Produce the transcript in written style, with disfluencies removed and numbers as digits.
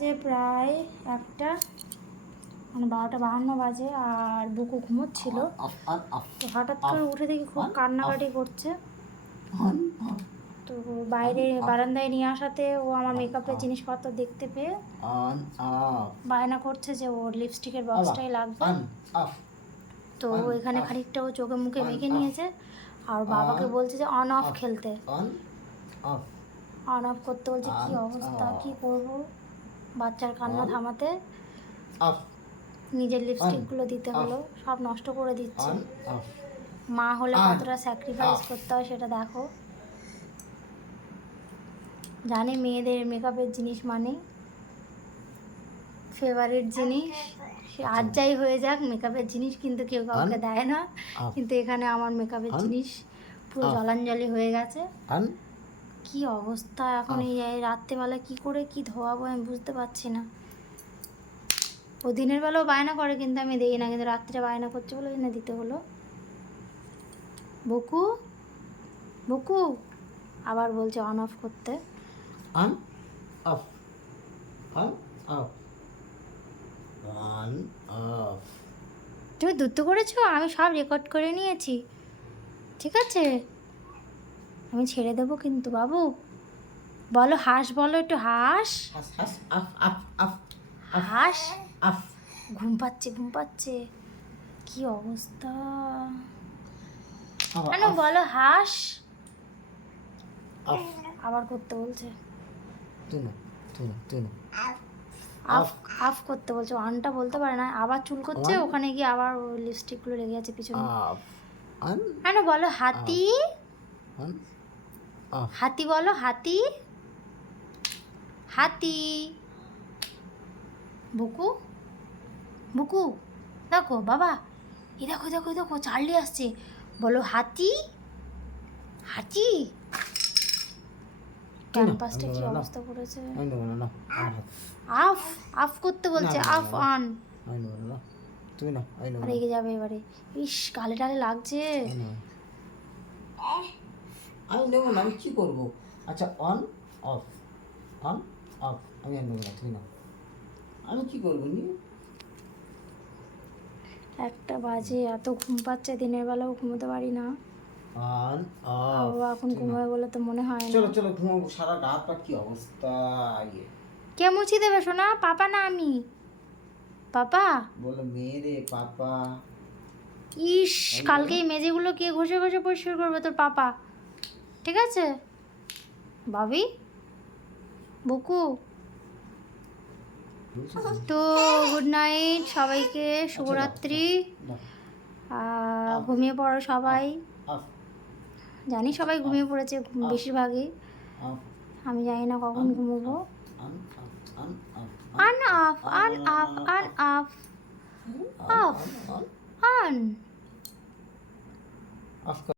যে প্রায় একটা মানে 12:52 বাজে, আর বুকু ঘুমোচ্ছিল। তো হঠাৎ করে উঠে দেখি খুব কান্নাকাটি করছে। তো বাইরে বারান্দায় নিয়ে আসাতে ও আমার মেকআপের জিনিসপত্র দেখতে পেয়ে বায়না করছে যে ওর লিপস্টিকের বক্সটাই লাগবে। তো এখানে খানিকটা ও চোখে মুখে মেখে নিয়েছে, আর বাবাকে বলছে যে অন অফ খেলতে, অন অফ করতে বলছে। কি অবস্থা, কি করব বাচ্চার কান্না থামাতে? নিজের লিপস্টিকগুলো দিতে হলো, সব নষ্ট করে দিচ্ছে। মা হলে কতটা স্যাক্রিফাইস করতে হয় সেটা দেখো। জানি মেয়েদের মেকআপের জিনিস মানে ফেভারিট জিনিস, সে আর যাই হয়ে যাক মেকআপের জিনিস কিন্তু কেউ কাউকে দেয় না। কিন্তু এখানে আমার মেকআপের জিনিস পুরো জলাঞ্জলি হয়ে গেছে। কি অবস্থা এখন এই রাত্রেবেলা কি করে কি ধোয়াবো আমি বুঝতে পারছি না। ও দিনের বেলাও বায়না করে কিন্তু আমি দিই না, কিন্তু রাত্রে বায়না করছে বলে জন্য দিতে হলো। বুকু বুকু আবার বলছে অন অফ করতে। On off on off on of. তুমি দ্রুত করেছো, আমি সব রেকর্ড করে নিয়েছি, ঠিক আছে? আমি ছেড়ে দেবো কিন্তু বাবু। বলো হাস, বলো একটু হাস হাস। ঘুম পাচ্ছে ঘুম পাচ্ছে, কি অবস্থা। কেন বলো হাস। আবার করতে বলছে, আফ আফ করতে বলছে। অনটা বলতে পারে না, আবার চুল করছে, ওখানে গিয়ে আবার লিপস্টিকগুলো লেগে আছে পিছনে। কেন বলো হাতি, হাতি বলো হাতি, হাতি। বুকু বুকু দেখো বাবা, এই দেখো দেখো দেখো চার্লি আসছে, বলো হাতি হাতি। ক্যাম্পাসটা কি অবস্থা করেছে। আফ আফ করতে বলছে, আফ অন। রেগে যাবে এবারে। ইস গালে টালে লাগছে। আমি নেবো না, আমি কি করবো? আচ্ছা অন অফ অন অফ, আমি আর নেবো না, তুমি না। আমি কি করবো নি? 1টা বাজে, এত ঘুম পাচ্ছে, দিনের বেলাও ঘুমোতে পারি না। On of. এখন ঘুমাবে বলে তো মনে হয় না। চলো চলো ঘুমাবো, সারা রাত পা কি অবস্থা। কে মুছি দেবে সোনা? পাপা না আমি? পাপা বলো মেরে পাপা। ইস কালকে এই মেঝেগুলো কে ঘষে ঘষে পরিষ্কার করবে? তোর পাপা, ঠিক আছে? ভাবি বুকু। তো গুড নাইট সবাইকে, শুভরাত্রি। ঘুমিয়ে পড়ো সবাই। জানি সবাই ঘুমিয়ে পড়েছে বেশিরভাগই, আমি জানি না কখন ঘুমোবো। On off on off on off off on.